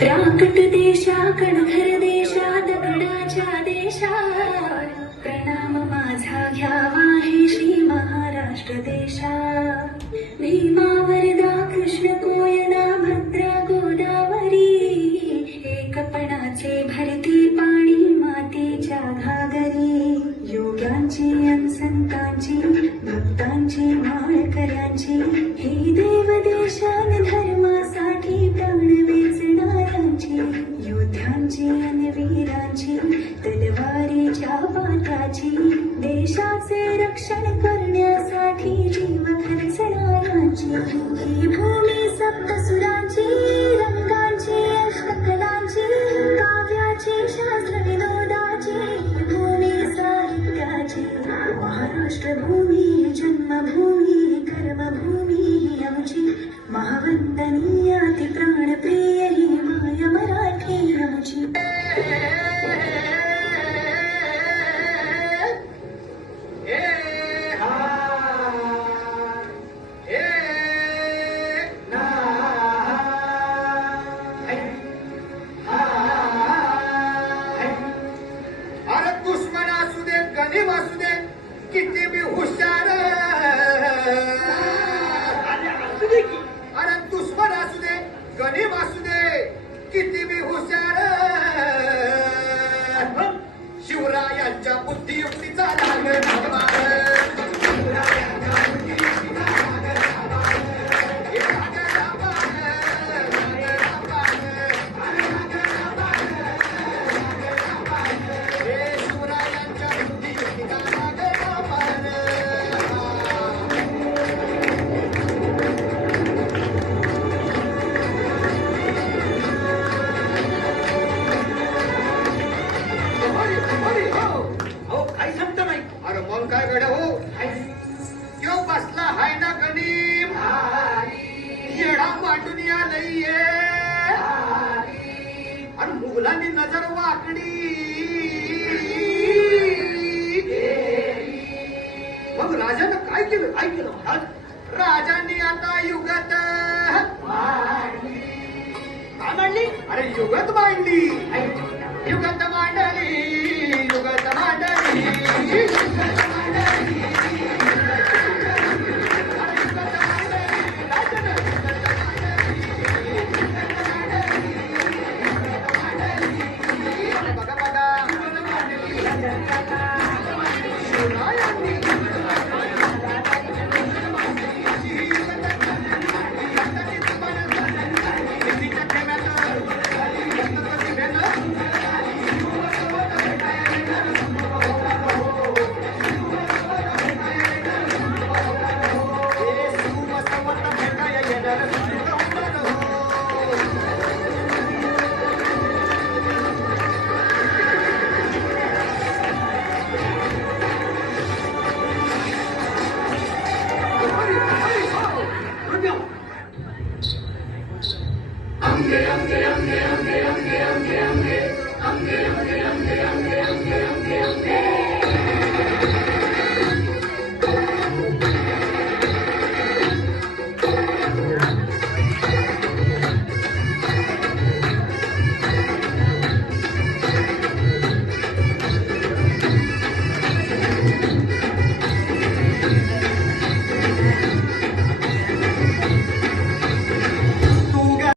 राकट देशा कणखर देशा दगडाच्या देशा प्रणाम माझा घ्यावा हे श्री महाराष्ट्र देशा भीमा वरदा कृष्ण कोयना भद्रा गोदावरी एकपणाचे भरती पाणी मातीच्या घागरी योग्यांची अन संतांची भक्तांची माळकऱ्यांची हे देव देशान धर्मासाठी प्राण वेचणाऱ्यांची योद्ध्यांची अन वीरांची तलवारीच्या पाटाची देशाचे रक्षण करण्यासाठी जीव खर्चणाऱ्यांची ही भूमी सप्तसुरांची रंगांची अष्टकलांची काव्याची शास्त्र विनोदाची भूमी साहित्याची महाराष्ट्र भूमी जन्मभूमी कर्मभूमी ही आमची महावंदनीय अति प्राणप्रिय ही माय मराठी आमची किती बी हुशार अरे दुश्मन असू दे गरीब असू दे किती बी हुशार शिवरायांच्या बुद्धियुक्तीचा काय गड्या हो क्यों बसला हाय ना गणिम येडा मांडून या नाहीये आणि मुघलांनी नजर वाकडी मग राजानं काय केलं महाराज राजांनी आता युगत काय मांडली अरे युगत मांडली युगत मांडली युगत मांडली अंगे अंगे अंगे अंगे अंगे अंगे अंगे अंगे अंगे